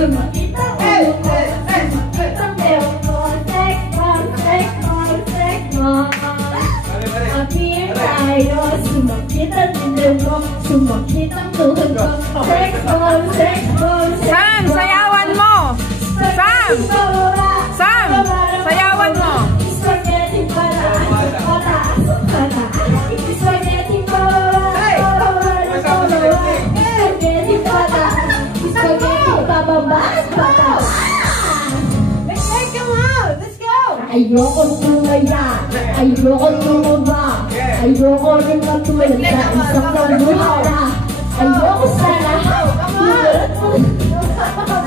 sumakit ang ulo ko, sumakit ang ewan ko. Sex bomb, sex bomb, sex bomb. Appear tayo, sumakit ang dibdib ko, sumakit ang tuhod ko. Sex bomb, sex bomb, sex bomb. Sam, sayawan mo! Sam! Sam! Sayawan mo! Spaghetti pataas, pataas, pataas. Spaghetti pataas, spaghetti pataas, spaghetti pababa, pataas. Let's come out! Let's go! Ayokong tumaya, ayokong tumaba, ayoko rin matulad sa isang nabuhala. Ayoko sa lahat,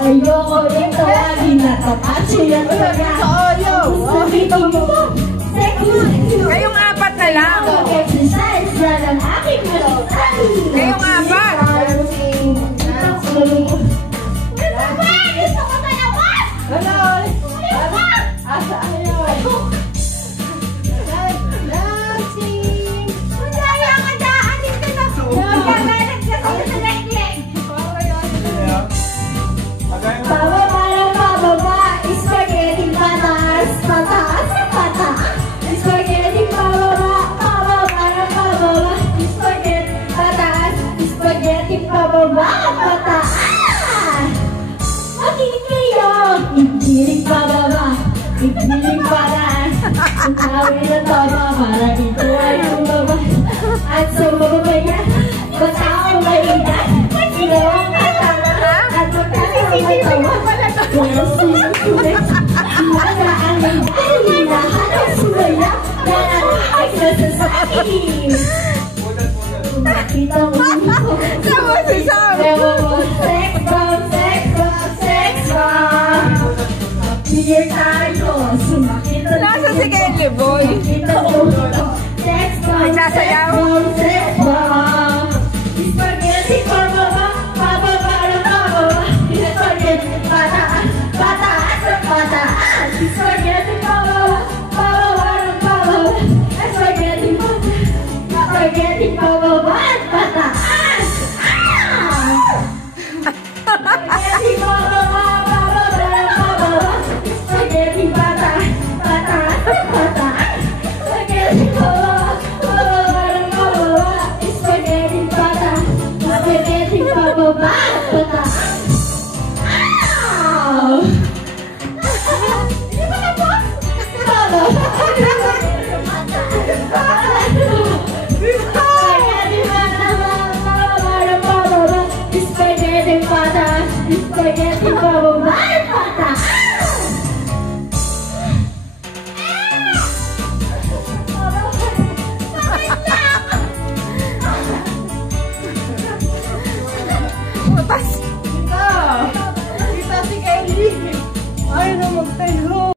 ayoko rin tawagin na tapachi at taga. Sabihin mo, Kayong apat na lang! exercise na lang aking malitan. Kayong apat! Gusto ko talawas! Hello! Asa ayaw? Dancing! Kaya ka daanin ka na. Nagkagalag ka sa leg-leg. Pababa ng pababa, spaghetti pataas, pataas na pataas. Spaghetti pababa, pababa ng pababa, spaghetti pataas, spaghetti pababa, pataas. Makinig kayo, igiling pababa, igiling pataas. Ang tawin ng tama para ito ay bumaba. At sa bumaba yan, batang maingat, ginawang katama. At magkakatawa, walang sinusulit. Magaan ng hinahan ang sumaya, nananakay na sa sakin. Makita mo ko. Sama si Sam! Ewan mo, sex bomb, sex bomb, sex bomb. Appear